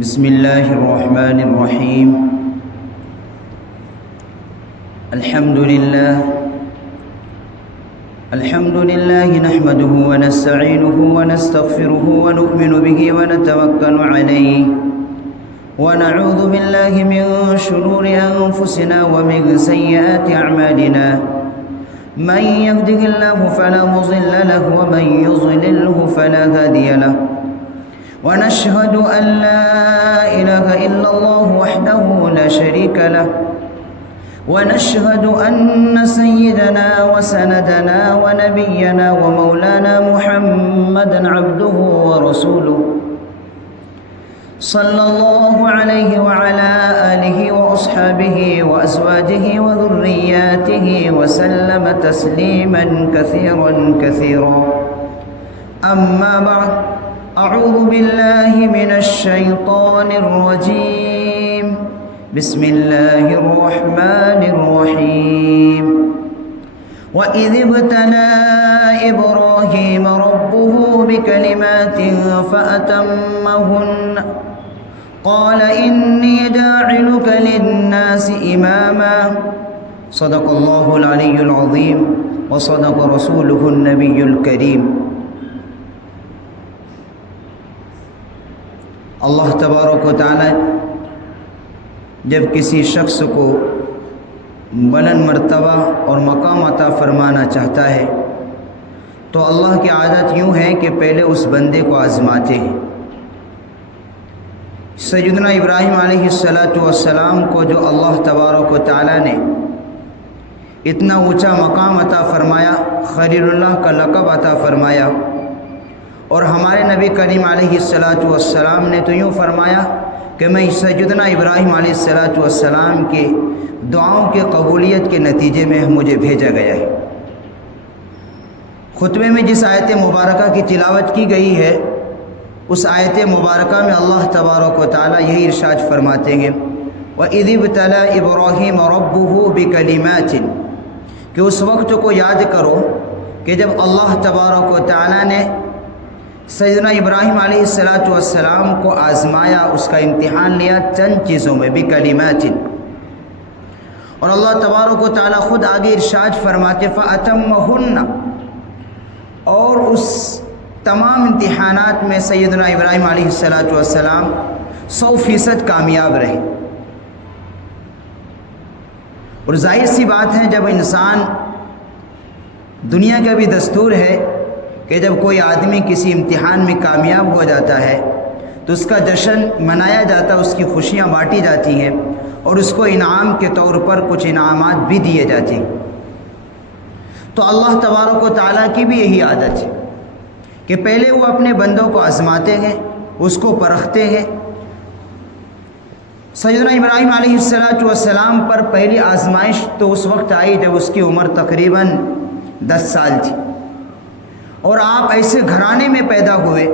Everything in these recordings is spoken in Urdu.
بسم الله الرحمن الرحيم. الحمد لله نحمده ونستعينه ونستغفره ونؤمن به ونتوكل عليه ونعوذ بالله من شرور أنفسنا ومن سيئات أعمالنا. من يهده الله فلا مضل له ومن يضلله فلا هادي له. ونشهد أن لا إله إلا الله وحده لا شريك له. ونشهد أن سيدنا وسندنا ونبينا ومولانا محمدا عبده ورسوله صلى الله عليه وعلى آله وأصحابه وأزواجه وذرياته وسلم تسليما كثيرا كثيرا. أما بعد، أعوذ بالله من الشيطان الرجيم. بسم الله الرحمن الرحيم. وإذ ابتلى إبراهيم ربه بكلمات فأتمهن قال إني جاعلك للناس إماما. صدق الله العلي العظيم وصدق رسوله النبي الكريم. اللہ تبارک و تعالی جب کسی شخص کو بلند مرتبہ اور مقام عطا فرمانا چاہتا ہے تو اللہ کی عادت یوں ہے کہ پہلے اس بندے کو آزماتے ہیں. سیدنا ابراہیم علیہ السلام کو جو اللہ تبارک و تعالی نے اتنا اونچا مقام عطا فرمایا، خلیل اللہ کا لقب عطا فرمایا، اور ہمارے نبی کریم علیہ السلام نے تو یوں فرمایا کہ میں سیدنا ابراہیم علیہ السلام کے دعاؤں کے قبولیت کے نتیجے میں مجھے بھیجا گیا ہے. خطبے میں جس آیت مبارکہ کی تلاوت کی گئی ہے اس آیت مبارکہ میں اللہ تبارک و تعالی یہی ارشاد فرماتے ہیں وَإِذِ ابْتَلَىٰ إِبْرَاهِيمَ رَبُّهُ بِكَلِمَاتٍ، کہ اس وقت کو یاد کرو کہ جب اللہ تبارک و تعالی نے سیدنا ابراہیم علیہ السلام کو آزمایا، اس کا امتحان لیا چند چیزوں میں، بکلمات. اور اللہ تبارک و تعالی خود آگے ارشاد فرماتے فَأَتَمَّهُنَّ، اور اس تمام امتحانات میں سیدنا ابراہیم علیہ السلام 100% کامیاب رہے. اور ظاہر سی بات ہے جب انسان، دنیا کا بھی دستور ہے کہ جب کوئی آدمی کسی امتحان میں کامیاب ہو جاتا ہے تو اس کا جشن منایا جاتا ہے، اس کی خوشیاں بانٹی جاتی ہیں اور اس کو انعام کے طور پر کچھ انعامات بھی دیے جاتے ہیں. تو اللہ تبارک و تعالیٰ کی بھی یہی عادت ہے کہ پہلے وہ اپنے بندوں کو آزماتے ہیں، اس کو پرکھتے ہیں. سیدنا ابراہیم علیہ السلام پر پہلی آزمائش تو اس وقت آئی جب اس کی عمر تقریباً 10 سال تھی، اور آپ ایسے گھرانے میں پیدا ہوئے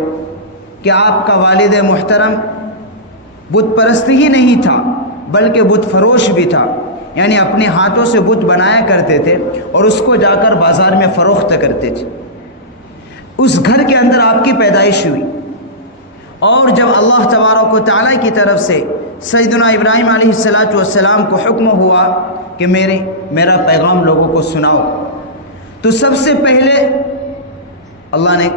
کہ آپ کا والد محترم بت پرست ہی نہیں تھا بلکہ بت فروش بھی تھا، یعنی اپنے ہاتھوں سے بت بنایا کرتے تھے اور اس کو جا کر بازار میں فروخت کرتے تھے. اس گھر کے اندر آپ کی پیدائش ہوئی، اور جب اللہ تبارک و تعالیٰ کی طرف سے سیدنا ابراہیم علیہ السلام کو حکم ہوا کہ میرا پیغام لوگوں کو سناؤ، تو سب سے پہلے اللہ نے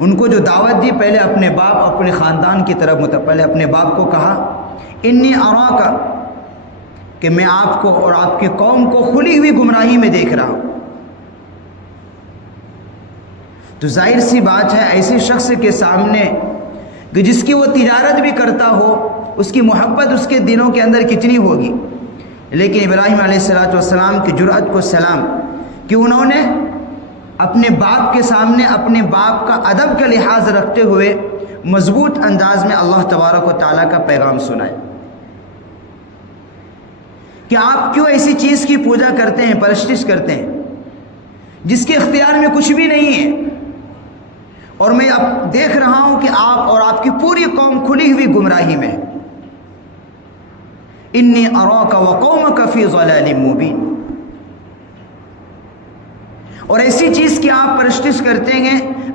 ان کو جو دعوت دی، پہلے اپنے باپ، اپنے خاندان کی طرف پہلے اپنے باپ کو کہا انی اراکا، کہ میں آپ کو اور آپ کی قوم کو کھلی ہوئی گمراہی میں دیکھ رہا ہوں. تو ظاہر سی بات ہے ایسے شخص کے سامنے کہ جس کی وہ تجارت بھی کرتا ہو، اس کی محبت اس کے دلوں کے اندر کتنی ہوگی. لیکن ابراہیم علیہ السلام کی جرأت کو سلام کہ انہوں نے اپنے باپ کے سامنے اپنے باپ کا ادب کا لحاظ رکھتے ہوئے مضبوط انداز میں اللہ تبارک و تعالیٰ کا پیغام سنائے کہ آپ کیوں ایسی چیز کی پوجا کرتے ہیں، پرستش کرتے ہیں جس کے اختیار میں کچھ بھی نہیں ہے، اور میں اب دیکھ رہا ہوں کہ آپ اور آپ کی پوری قوم کھلی ہوئی گمراہی میں ہے. انی اراک وقومک فی ضلال مبین. اور ایسی چیز کی آپ پرستش کرتے ہیں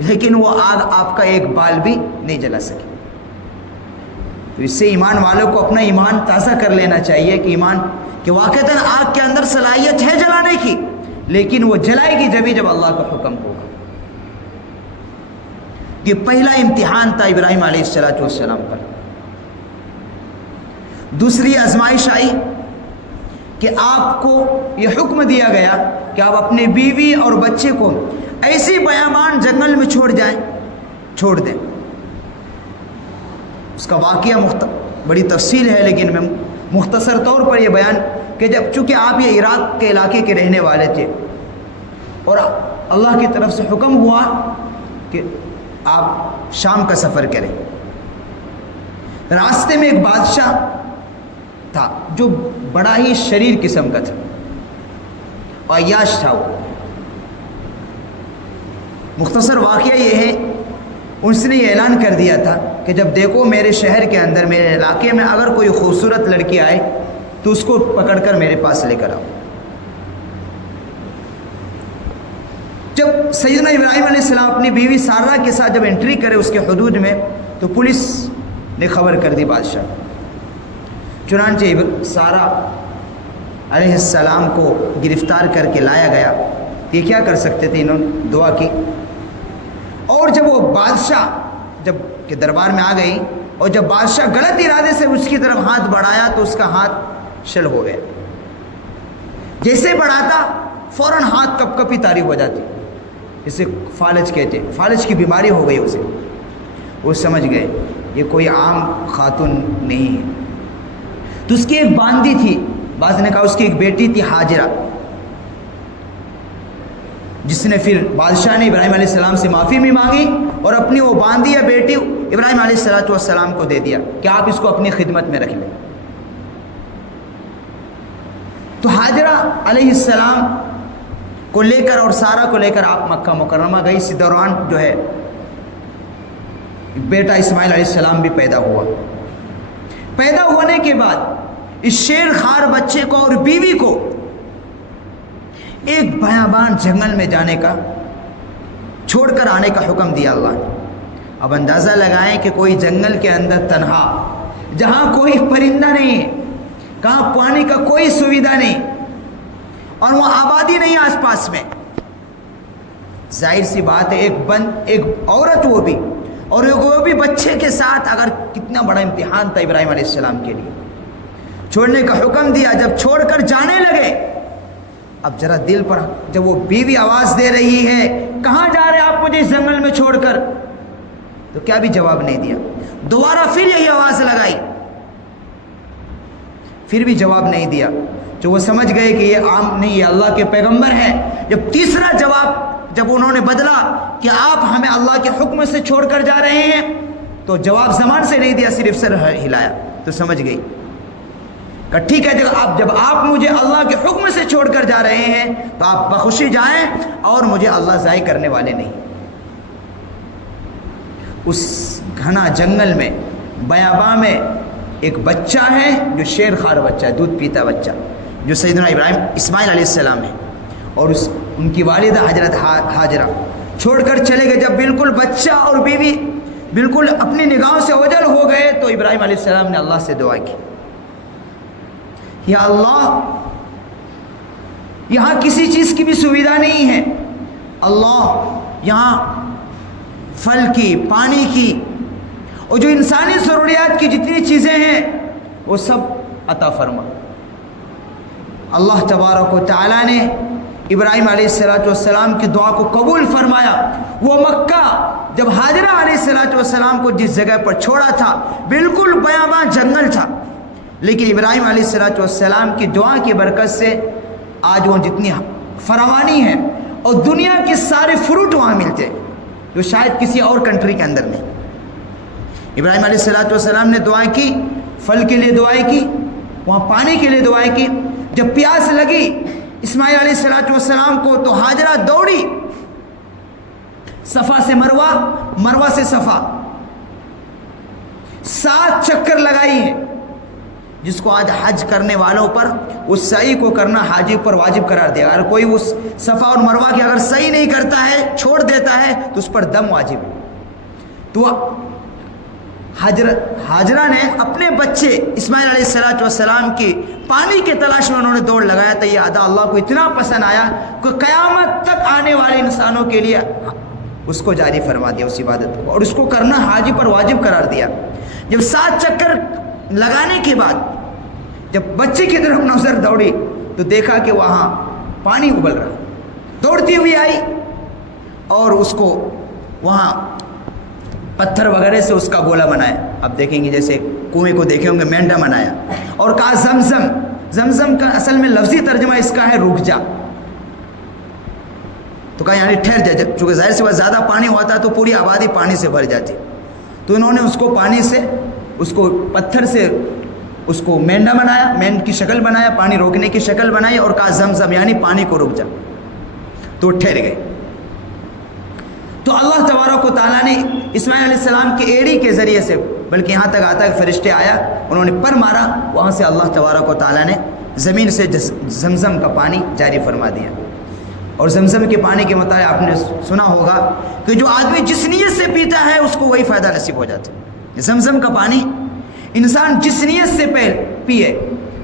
لیکن وہ آگ آپ کا ایک بال بھی نہیں جلا سکی۔ تو اس سے ایمان والوں کو اپنا ایمان تازہ کر لینا چاہیے کہ ایمان کہ واقعتاً آگ کے اندر صلاحیت ہے جلانے کی، لیکن وہ جلائے گی جب اللہ کا حکم ہوگا۔ یہ پہلا امتحان تھا ابراہیم علیہ السلام پر۔ دوسری آزمائش آئی کہ آپ کو یہ حکم دیا گیا کہ آپ اپنے بیوی اور بچے کو ایسی بیابان جنگل میں چھوڑ دیں۔ اس کا واقعہ بڑی تفصیل ہے، لیکن میں مختصر طور پر یہ بیان کہ جب چونکہ آپ یہ عراق کے علاقے کے رہنے والے تھے اور اللہ کی طرف سے حکم ہوا کہ آپ شام کا سفر کریں، راستے میں ایک بادشاہ تھا جو بڑا ہی شریر قسم کا تھا، عیاش تھا وہ۔ مختصر واقعہ یہ ہے، اس نے یہ اعلان کر دیا تھا کہ جب دیکھو میرے شہر کے اندر، میرے علاقے میں اگر کوئی خوبصورت لڑکی آئے تو اس کو پکڑ کر میرے پاس لے کر آؤ۔ جب سیدنا ابراہیم علیہ السلام اپنی بیوی سارہ کے ساتھ جب انٹری کرے اس کے حدود میں، تو پولیس نے خبر کر دی بادشاہ۔ چنانچہ سارہ علیہ السلام کو گرفتار کر کے لایا گیا۔ یہ کیا کر سکتے تھے، انہوں نے دعا کی۔ اور جب وہ بادشاہ جب کہ دربار میں آ گئی، اور جب بادشاہ غلط ارادے سے اس کی طرف ہاتھ بڑھایا تو اس کا ہاتھ شل ہو گیا۔ جیسے بڑھاتا فوراً ہاتھ کپ کپی طاری ہو جاتی، اسے فالج کہتے ہیں، فالج کی بیماری ہو گئی اسے۔ وہ سمجھ گئے یہ کوئی عام خاتون نہیں ہے۔ تو اس کی ایک باندی تھی، بعض نے کہا اس کی ایک بیٹی تھی حاجرہ، جس نے پھر بادشاہ نے ابراہیم علیہ السلام سے معافی بھی مانگی اور اپنی وہ باندی یا بیٹی ابراہیم علیہ السلام کو دے دیا کہ آپ اس کو اپنی خدمت میں رکھ لیں۔ تو حاجرہ علیہ السلام کو لے کر اور سارہ کو لے کر آپ مکہ مکرمہ گئی۔ اسی دوران جو ہے بیٹا اسماعیل علیہ السلام بھی پیدا ہوا۔ پیدا ہونے کے بعد اس شیر خوار بچے کو اور بیوی کو ایک بیابان جنگل میں جانے کا، چھوڑ کر آنے کا حکم دیا اللہ نے۔ اب اندازہ لگائیں کہ کوئی جنگل کے اندر تنہا، جہاں کوئی پرندہ نہیں ہے، کہاں پانی کا کوئی سویدھا نہیں، اور وہ آبادی نہیں آس پاس میں، ظاہر سی بات ہے ایک عورت وہ بھی، اور وہ بھی بچے کے ساتھ، اگر کتنا بڑا امتحان تھا ابراہیم علیہ السلام کے لیے۔ چھوڑنے کا حکم دیا، جب چھوڑ کر جانے لگے، اب ذرا دل پر جب وہ بیوی آواز دے رہی ہے کہاں جا رہے آپ مجھے اس جنگل میں چھوڑ کر، تو کیا بھی جواب نہیں دیا۔ دوبارہ پھر یہی آواز لگائی، پھر بھی جواب نہیں دیا۔ جو وہ سمجھ گئے کہ یہ عام نہیں، یہ اللہ کے پیغمبر ہیں۔ جب تیسرا جواب جب انہوں نے بدلا کہ آپ ہمیں اللہ کے حکم سے چھوڑ کر جا رہے ہیں، تو جواب زبان سے نہیں دیا، صرف سر ہلایا، تو سمجھ گئی کہ ٹھیک ہے، جب آپ مجھے اللہ کے حکم سے چھوڑ کر جا رہے ہیں تو آپ بخوشی جائیں، اور مجھے اللہ ضائع کرنے والے نہیں۔ اس گھنا جنگل میں بیاباں میں ایک بچہ ہے جو شیر خوار بچہ ہے، دودھ پیتا بچہ، جو سیدنا اسماعیل علیہ السلام ہے، اور ان کی والدہ حضرت حاجرہ چھوڑ کر چلے گئے۔ جب بالکل بچہ اور بیوی بالکل اپنی نگاہوں سے اوجھل ہو گئے تو ابراہیم علیہ السلام نے اللہ سے دعا کی، یا اللہ یہاں کسی چیز کی بھی سویدھا نہیں ہے، اللہ یہاں پھل کی، پانی کی، اور جو انسانی ضروریات کی جتنی چیزیں ہیں وہ سب عطا فرما۔ اللہ تبارک و تعالیٰ نے ابراہیم علیہ السلام کی دعا کو قبول فرمایا۔ وہ مکہ جب حاجرہ علیہ السلام کو جس جگہ پر چھوڑا تھا بالکل بیاباں جنگل تھا، لیکن ابراہیم علیہ السلام کی دعا کی برکت سے آج وہ جتنی فراوانی ہے اور دنیا کے سارے فروٹ وہاں ملتے ہیں جو شاید کسی اور کنٹری کے اندر نہیں۔ ابراہیم علیہ السلام نے دعائیں کی، پھل کے لیے دعائیں کی، وہاں پانی کے لیے دعائیں کی۔ جب پیاس لگی اسماعیل علیہ السلام کو تو حاجرہ دوڑی صفا سے مروہ، مروہ سے صفا، 7 چکر لگائی ہیں، جس کو آج حج کرنے والوں پر اس سعی کو کرنا حاجی پر واجب قرار دیا. اگر کوئی اس صفا اور مروہ کی اگر سعی نہیں کرتا ہے، چھوڑ دیتا ہے، تو اس پر دم واجب ہے. تو حاجرہ نے اپنے بچے اسماعیل علیہ السلام کی پانی کے تلاش میں انہوں نے دوڑ لگایا تھا. یہ ادا اللہ کو اتنا پسند آیا کہ قیامت تک آنے والے انسانوں کے لیے اس کو جاری فرما دیا اس عبادت کو، اور اس کو کرنا حاجی پر واجب قرار دیا. جب 7 چکر لگانے کے بعد جب بچے کی طرف نظر دوڑی تو دیکھا کہ وہاں پانی ابل رہا. دوڑتی ہوئی آئی اور اس کو وہاں پتھر وغیرہ سے اس کا گولا بنایا. اب دیکھیں گے جیسے کنویں کو دیکھے ہوں گے، مینڈا بنایا اور کہا زمزم. زمزم کا اصل میں لفظی ترجمہ اس کا ہے رک جا. تو کہا یعنی ٹھہر جا. چونکہ ظاہر سی بات زیادہ پانی ہوتا تو پوری آبادی پانی سے بھر جاتی. تو انہوں نے اس کو پانی سے، اس کو پتھر سے اس کو مینڈا بنایا، مینڈ کی شکل بنایا، پانی روکنے کی شکل بنائی اور کہا زمزم یعنی پانی کو رک جا. تو ٹھہر گئے. تو اللہ تبارک و تعالیٰ نے اسماعیل علیہ السلام کی ایڑی کے ذریعے سے، بلکہ یہاں تک آتا ہے فرشتے آیا، انہوں نے پر مارا، وہاں سے اللہ تبارک و تعالیٰ نے زمین سے زمزم کا پانی جاری فرما دیا. اور زمزم کے پانی کے متعلق آپ نے سنا ہوگا کہ جو آدمی جس نیت سے پیتا ہے اس کو وہی فائدہ نصیب ہو جاتا ہے. زمزم کا پانی انسان جس نیت سے پیے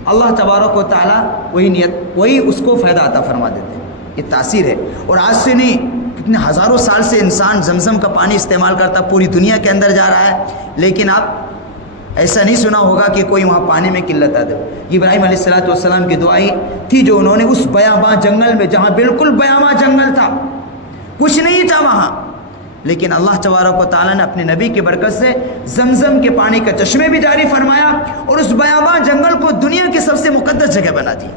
اللہ تبارک و تعالیٰ وہی نیت وہی اس کو فائدہ عطا فرما دیتے ہیں. یہ تاثیر ہے. اور آج سے نہیں، کتنے ہزاروں سال سے انسان زمزم کا پانی استعمال کرتا، پوری دنیا کے اندر جا رہا ہے، لیکن آپ ایسا نہیں سنا ہوگا کہ کوئی وہاں پانی میں قلت آ دے. ابراہیم علیہ السلام کی دعا تھی جو انہوں نے اس بیاباں جنگل میں، جہاں بالکل بیاباں جنگل تھا، کچھ نہیں تھا وہاں، لیکن اللہ تبارک و تعالیٰ نے اپنے نبی کی برکت سے زمزم کے پانی کا چشمے بھی جاری فرمایا اور اس بیاباں جنگل کو دنیا کی سب سے مقدس جگہ بنا دی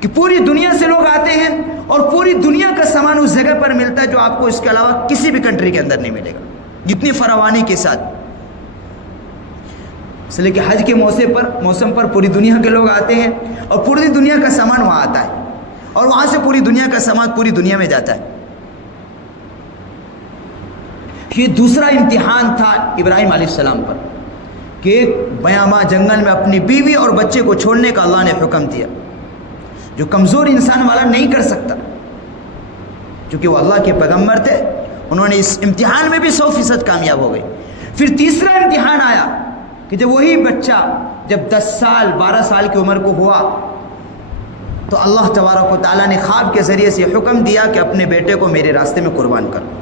کہ پوری دنیا سے لوگ آتے ہیں اور پوری دنیا کا سامان اس جگہ پر ملتا ہے جو آپ کو اس کے علاوہ کسی بھی کنٹری کے اندر نہیں ملے گا، جتنی فراوانی کے ساتھ. اس لیے کہ حج کے موسم پر پوری دنیا کے لوگ آتے ہیں اور پوری دنیا کا سامان وہاں آتا ہے اور وہاں سے پوری دنیا کا سامان پوری دنیا میں جاتا ہے. یہ دوسرا امتحان تھا ابراہیم علیہ السلام پر کہ ایک بیاباں جنگل میں اپنی بیوی اور بچے کو چھوڑنے کا اللہ نے حکم دیا، جو کمزور انسان والا نہیں کر سکتا، چونکہ وہ اللہ کے پیغمبر تھے. انہوں نے اس امتحان میں بھی 100% کامیاب ہو گئے. پھر تیسرا امتحان آیا کہ جب وہی بچہ جب 10 سال 12 سال کی عمر کو ہوا تو اللہ تبارک و تعالیٰ نے خواب کے ذریعے سے حکم دیا کہ اپنے بیٹے کو میرے راستے میں قربان کرو.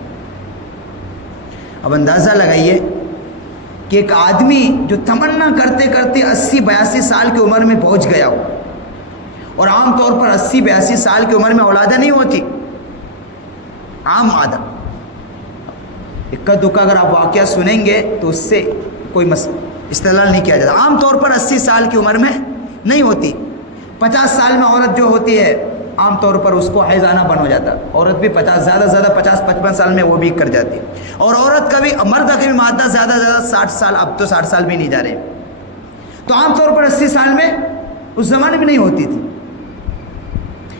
اب اندازہ لگائیے کہ ایک آدمی جو تمنا کرتے کرتے 80-82 سال کی عمر میں پہنچ گیا ہو، اور عام طور پر 80-82 سال کی عمر میں اولادیں نہیں ہوتی، عام آدم اکا دکا اگر آپ واقعہ سنیں گے تو اس سے کوئی استدلال نہیں کیا جاتا. عام طور پر 80 سال کی عمر میں نہیں ہوتی. 50 سال میں عورت جو ہوتی ہے عام طور پر اس کو حیضانہ بن ہو جاتا. عورت بھی 50 زیادہ 50-55 سال میں وہ بھی کر جاتی. اور عورت کا بھی، مرد کا بھی مادہ زیادہ 60 سال، اب تو 60 سال بھی نہیں جا رہے. تو عام طور پر 80 سال میں اس زمانے میں نہیں ہوتی تھی.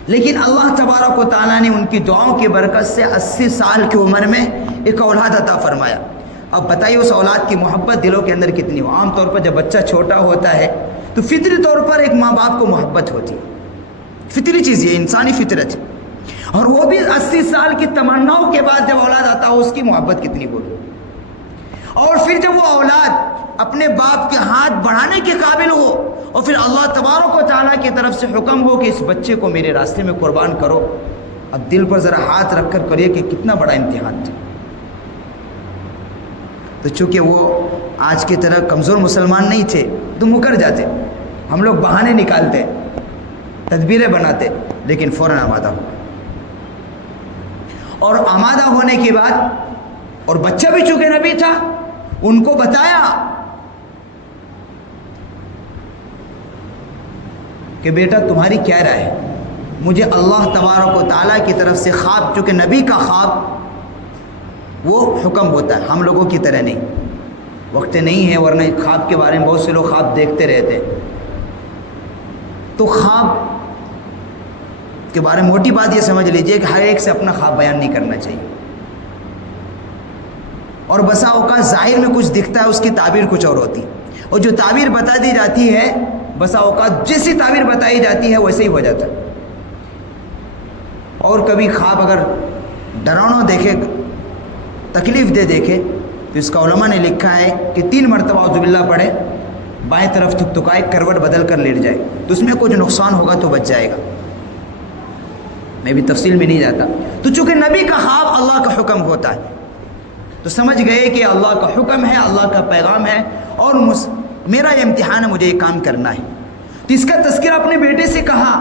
لیکن اللہ تبارک و تعالیٰ نے ان کی دعاؤں کی برکت سے 80 سال کی عمر میں ایک اولاد عطا فرمایا. اب بتائیے اس اولاد کی محبت دلوں کے اندر کتنی ہو. عام طور پر جب بچہ چھوٹا ہوتا ہے تو فطری طور پر ایک ماں باپ کو محبت ہوتی ہے، فطری چیز یہ انسانی فطرت ہے. اور وہ بھی 80 سال کی تمناؤں کے بعد جب اولاد آتا ہو اس کی محبت کتنی ہوگی. اور پھر جب وہ اولاد اپنے باپ کے ہاتھ بڑھانے کے قابل ہو اور پھر اللہ تبارک و تعالیٰ کی طرف سے حکم ہو کہ اس بچے کو میرے راستے میں قربان کرو. اب دل پر ذرا ہاتھ رکھ کر کریے کہ کتنا بڑا امتحان تھا. تو چونکہ وہ آج کی طرح کمزور مسلمان نہیں تھے تو مکر جاتے. ہم لوگ بہانے نکالتے، تدبیریں بناتے، لیکن فوراً آمادہ ہو. اور آمادہ ہونے کے بعد، اور بچہ بھی چونکہ نبی تھا، ان کو بتایا کہ بیٹا تمہاری کیا رائے ہے. مجھے اللہ تبارک و تعالیٰ کی طرف سے خواب، چونکہ نبی کا خواب وہ حکم ہوتا ہے، ہم لوگوں کی طرح نہیں. وقت نہیں ہے، ورنہ خواب کے بارے میں بہت سے لوگ خواب دیکھتے رہتے. تو خواب کے بارے میں موٹی بات یہ سمجھ لیجئے کہ ہر ایک سے اپنا خواب بیان نہیں کرنا چاہیے. اور بسا اوقات ظاہر میں کچھ دکھتا ہے، اس کی تعبیر کچھ اور ہوتی. اور جو تعبیر بتا دی جاتی ہے بسا اوقات جیسی تعبیر بتائی جاتی ہے ویسے ہی ہو جاتا ہے. اور کبھی خواب اگر ڈراؤنا دیکھے، تکلیف دے دیکھے، تو اس کا علماء نے لکھا ہے کہ 3 مرتبہ اعوذ باللہ پڑھے، بائیں طرف تھکتھکائے، کروٹ بدل کر لیٹ جائے، تو اس میں کچھ نقصان ہوگا تو بچ جائے گا. میں بھی تفصیل میں نہیں جاتا. تو چونکہ نبی کا خواب اللہ کا حکم ہوتا ہے تو سمجھ گئے کہ اللہ کا حکم ہے، اللہ کا پیغام ہے، اور میرا یہ امتحان ہے، مجھے یہ کام کرنا ہے. تو اس کا تذکرہ اپنے بیٹے سے کہا،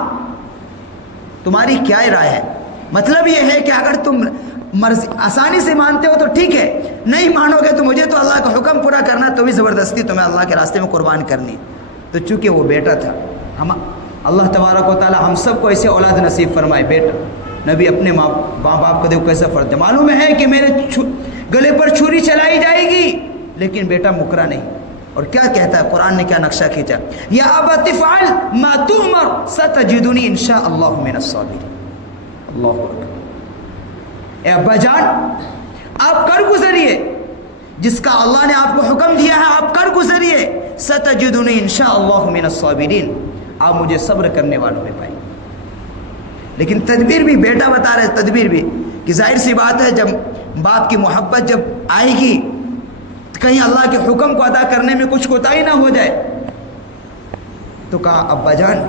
تمہاری کیا رائے ہے؟ مطلب یہ ہے کہ اگر تم آسانی سے مانتے ہو تو ٹھیک ہے، نہیں مانو گے تو مجھے تو اللہ کا حکم پورا کرنا، تو بھی زبردستی تمہیں اللہ کے راستے میں قربان کرنی. تو چونکہ وہ بیٹا تھا، اللہ تبارک و تعالی ہم سب کو ایسے اولاد نصیب فرمائے. بیٹا نبی اپنے ماں باپ کو دیکھو کیسا فرض ہے. معلوم ہے کہ میرے گلے پر چھری چلائی جائے گی، لیکن بیٹا مکرا نہیں. اور کیا کہتا ہے قرآن نے، کیا نقشہ کھینچا، یا ابت افعل ما تؤمر ستجدنی انشاء اللہ من الصابرین. اللہ اکبر. اے ابا جان، آپ کر گزریے جس کا اللہ نے آپ کو حکم دیا ہے، آپ کر گزریے. ستجدنی انشاء اللہ من الصابرین، آپ مجھے صبر کرنے والوں میں پائیں. لیکن تدبیر بھی بیٹا بتا رہے، تدبیر بھی کہ ظاہر سی بات ہے جب باپ کی محبت جب آئے گی کہیں اللہ کے حکم کو ادا کرنے میں کچھ کوتاہی نہ ہو جائے. تو کہا ابا جان،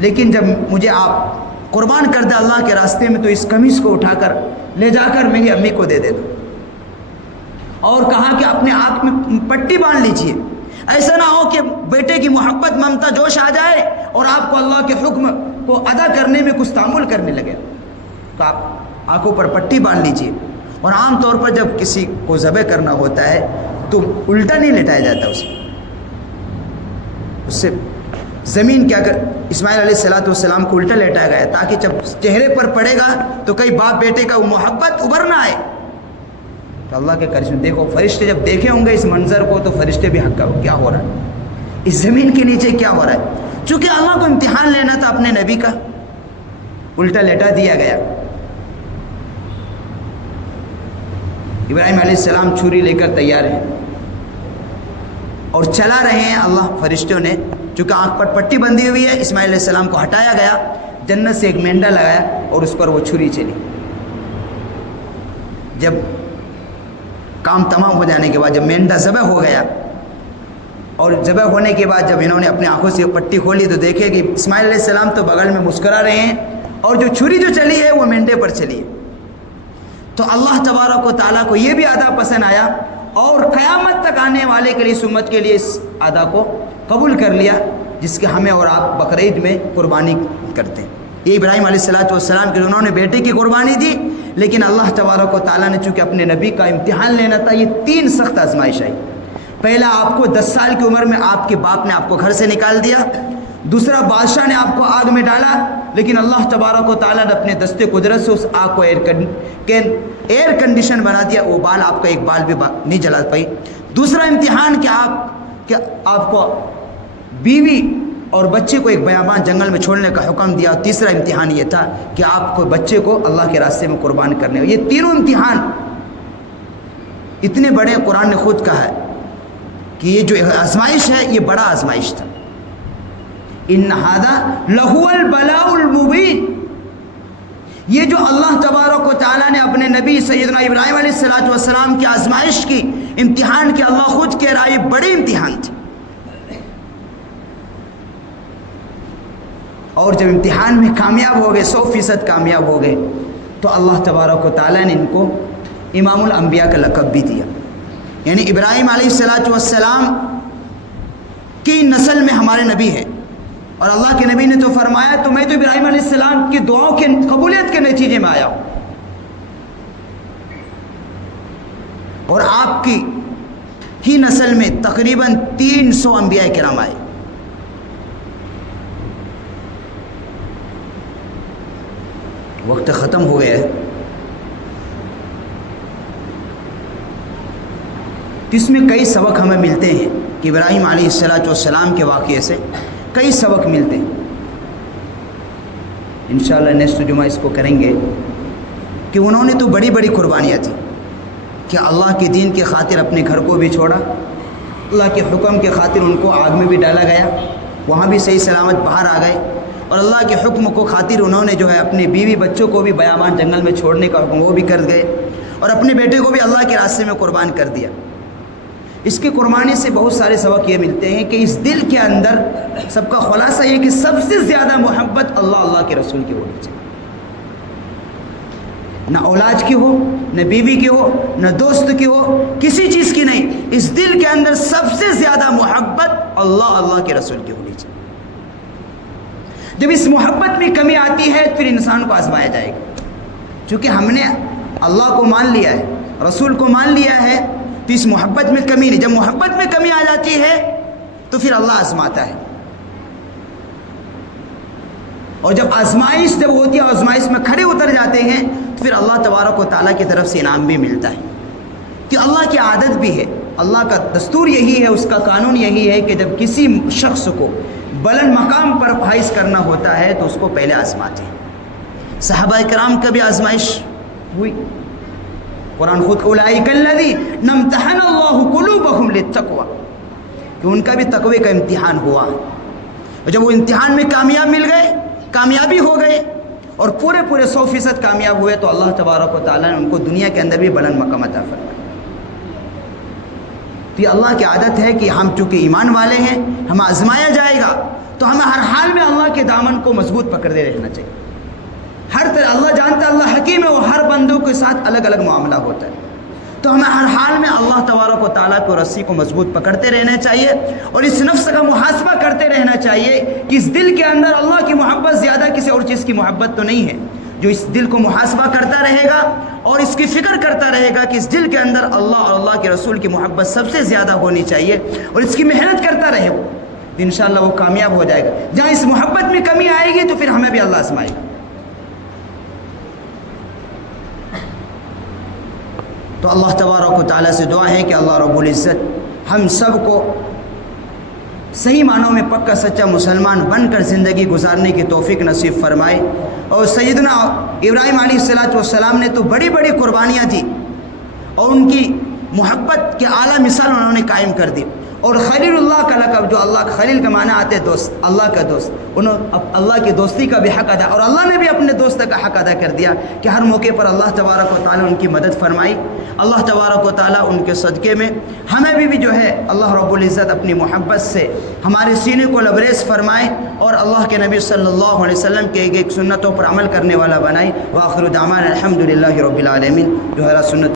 لیکن جب مجھے آپ قربان کر دیں اللہ کے راستے میں تو اس قمیص کو اٹھا کر لے جا کر میری امی کو دے دو. اور کہا کہ اپنے آنکھ میں پٹی باندھ لیجیے، ایسا نہ ہو کہ بیٹے کی محبت ممتا جوش آ جائے اور آپ کو اللہ کے حکم کو ادا کرنے میں کچھ تعامل کرنے لگے. تو آپ آنکھوں پر پٹی باندھ لیجیے. اور عام طور پر جب کسی کو ذبح کرنا ہوتا ہے تو الٹا نہیں لٹایا جاتا، اس سے زمین کیا کر اسماعیل علیہ السلام کو الٹا لٹایا گیا تاکہ جب چہرے پر پڑے گا تو کئی باپ بیٹے کا وہ محبت ابھر نہ آئے. تو اللہ کے کرشمے دیکھو، فرشتے جب دیکھے ہوں گے اس منظر کو تو فرشتے بھی حق کرو کیا ہو رہا ہے، اس زمین کے نیچے کیا ہو رہا ہے. چونکہ اللہ کو امتحان لینا تھا اپنے نبی کا، الٹا لٹا دیا گیا. ابراہیم علیہ السلام چھری لے کر تیار ہیں اور چلا رہے ہیں. اللہ فرشتوں نے چونکہ آنکھ پر پٹی بندھی ہوئی ہے، اسماعیل علیہ السلام کو ہٹایا گیا، جنت سے ایک مینڈا لگایا اور اس پر وہ چھری چلی. جب کام تمام ہو جانے کے بعد جب مینڈا ذبح ہو گیا اور ذبح ہونے کے بعد جب انہوں نے اپنی آنکھوں سے پٹی کھولی تو دیکھے کہ اسماعیل علیہ السلام تو بغل میں مسکرا رہے ہیں اور جو چھری جو چلی ہے وہ مینڈے پر چلی ہے. تو اللہ تبارک و تعالیٰ کو یہ بھی ادا پسند آیا اور قیامت تک آنے والے کے لیے اس امت کے لیے اس ادا کو قبول کر لیا جس کے ہمیں اور آپ بقرعید میں قربانی کرتے ہیں. یہ ابراہیم علیہ السلام کے انہوں نے بیٹے کی قربانی دی، لیکن اللہ تبارک و تعالیٰ نے چونکہ اپنے نبی کا امتحان لینا تھا، یہ 3 سخت آزمائش آئی. پہلا آپ کو 10 سال کی عمر میں آپ کے باپ نے آپ کو گھر سے نکال دیا. دوسرا بادشاہ نے آپ کو آگ میں ڈالا، لیکن اللہ تبارک و تعالیٰ نے اپنے دستے قدرت سے اس آگ کو ایئر کنڈیشن بنا دیا، وہ بال آپ کا ایک بال بھی نہیں جلا پائی. دوسرا امتحان کہ آپ کو بیوی اور بچے کو ایک بیابان جنگل میں چھوڑنے کا حکم دیا. تیسرا امتحان یہ تھا کہ آپ کو بچے کو اللہ کے راستے میں قربان کرنے. یہ تینوں امتحان اتنے بڑے قرآن نے خود کہا ہے کہ یہ جو آزمائش ہے یہ بڑا آزمائش تھا. ان ھذا لہو البلاء المبین. یہ جو اللہ تبارک و تعالیٰ نے اپنے نبی سیدنا ابراہیم علیہ السلام کی آزمائش کی، امتحان کی، اللہ خود کہہ رہا ہے یہ بڑے امتحان تھے. اور جب امتحان میں کامیاب ہو گئے، 100% کامیاب ہو گئے، تو اللہ تبارک و تعالیٰ نے ان کو امام الانبیاء کا لقب بھی دیا. یعنی ابراہیم علیہ السلام کی نسل میں ہمارے نبی ہیں، اور اللہ کے نبی نے تو فرمایا تو میں تو ابراہیم علیہ السلام کی دعاؤں کے قبولیت کے نتیجے میں آیا ہوں. اور آپ کی ہی نسل میں تقریباً 300 انبیاء کرام آئے. وقت ختم ہو گیا ہے. اس میں کئی سبق ہمیں ملتے ہیں کہ ابراہیم علیہ السلام کے واقعے سے کئی سبق ملتے ہیں. انشاءاللہ نیکسٹ جمعہ اس کو کریں گے کہ انہوں نے تو بڑی بڑی قربانیاں تھیں کہ اللہ کے دین کی خاطر اپنے گھر کو بھی چھوڑا، اللہ کے حکم کے خاطر ان کو آگ میں بھی ڈالا گیا، وہاں بھی صحیح سلامت باہر آ گئے، اور اللہ کے حکم کو خاطر انہوں نے جو ہے اپنی بیوی بچوں کو بھی بیابان جنگل میں چھوڑنے کا حکم وہ بھی کر گئے، اور اپنے بیٹے کو بھی اللہ کے راستے میں قربان کر دیا۔ اس کی قربانی سے بہت سارے سبق یہ ملتے ہیں کہ اس دل کے اندر سب کا خلاصہ یہ کہ سب سے زیادہ محبت اللہ کے رسول کی ہونی چاہیے، نہ اولاد کی ہو، نہ بیوی کی ہو، نہ دوست کی ہو، کسی چیز کی نہیں، اس دل کے اندر سب سے زیادہ محبت اللہ کے رسول کی ہونی چاہیے۔ جب اس محبت میں کمی آتی ہے پھر انسان کو آزمایا جائے گا، چونکہ ہم نے اللہ کو مان لیا ہے، رسول کو مان لیا ہے، تو اس محبت میں کمی نہیں۔ جب محبت میں کمی آ جاتی ہے تو پھر اللہ آزماتا ہے، اور جب آزمائش جب ہوتی ہے، آزمائش میں کھڑے اتر جاتے ہیں تو پھر اللہ تبارک و تعالیٰ کی طرف سے انعام بھی ملتا ہے، کہ اللہ کی عادت بھی ہے، اللہ کا دستور یہی ہے، اس کا قانون یہی ہے کہ جب کسی شخص کو بلند مقام پر فائز کرنا ہوتا ہے تو اس کو پہلے آزماتے ہیں۔ صحابہ کرام کا بھی آزمائش ہوئی، قرآن خود اولئک الذین امتحن اللہ قلوبہم للتقوی، کہ ان کا بھی تقوی کا امتحان ہوا، اور جب وہ امتحان میں کامیاب مل گئے، کامیابی ہو گئے اور پورے 100% کامیاب ہوئے، تو اللہ تبارک و تعالیٰ نے ان کو دنیا کے اندر بھی بلند مقام عطا فرمایا۔ تو یہ اللہ کی عادت ہے کہ ہم چونکہ ایمان والے ہیں، ہم آزمایا جائے گا تو ہمیں ہر حال میں اللہ کے دامن کو مضبوط پکڑتے رہنا چاہیے۔ ہر طرح اللہ جانتا ہے، اللہ حکیم ہے، وہ ہر بندوں کے ساتھ الگ الگ معاملہ ہوتا ہے، تو ہمیں ہر حال میں اللہ تبارک و تعالیٰ کو رسی کو مضبوط پکڑتے رہنا چاہیے، اور اس نفس کا محاسبہ کرتے رہنا چاہیے کہ اس دل کے اندر اللہ کی محبت زیادہ کسی اور چیز کی محبت تو نہیں ہے۔ جو اس دل کو محاسبہ کرتا رہے گا اور اس کی فکر کرتا رہے گا کہ اس دل کے اندر اللہ اور اللہ کے رسول کی محبت سب سے زیادہ ہونی چاہیے، اور اس کی محنت کرتا رہے وہ، تو انشاءاللہ وہ کامیاب ہو جائے گا۔ جہاں اس محبت میں کمی آئے گی تو پھر ہمیں بھی اللہ آزمائے گا۔ تو اللہ تبارک و تعالیٰ سے دعا ہے کہ اللہ رب العزت ہم سب کو صحیح معنوں میں پکا سچا مسلمان بن کر زندگی گزارنے کی توفیق نصیب فرمائے۔ اور سیدنا ابراہیم علیہ السلام نے تو بڑی بڑی قربانیاں دی، اور ان کی محبت کے اعلیٰ مثال انہوں نے قائم کر دی، اور خلیل اللہ کا لقب، جو اللہ کا خلیل کا معنی آتے دوست، اللہ کا دوست، انہوں اللہ کی دوستی کا بھی حق ادا، اور اللہ نے بھی اپنے دوست کا حق ادا کر دیا کہ ہر موقع پر اللہ تبارک و تعالیٰ ان کی مدد فرمائی۔ اللہ تبارک و تعالیٰ ان کے صدقے میں ہمیں بھی جو ہے اللہ رب العزت اپنی محبت سے ہمارے سینے کو لبریز فرمائے، اور اللہ کے نبی صلی اللہ علیہ وسلم کے ایک سنتوں پر عمل کرنے والا بنائے۔ وآخر دعوانا الحمدللہ رب العالمین۔ جو ہے سنت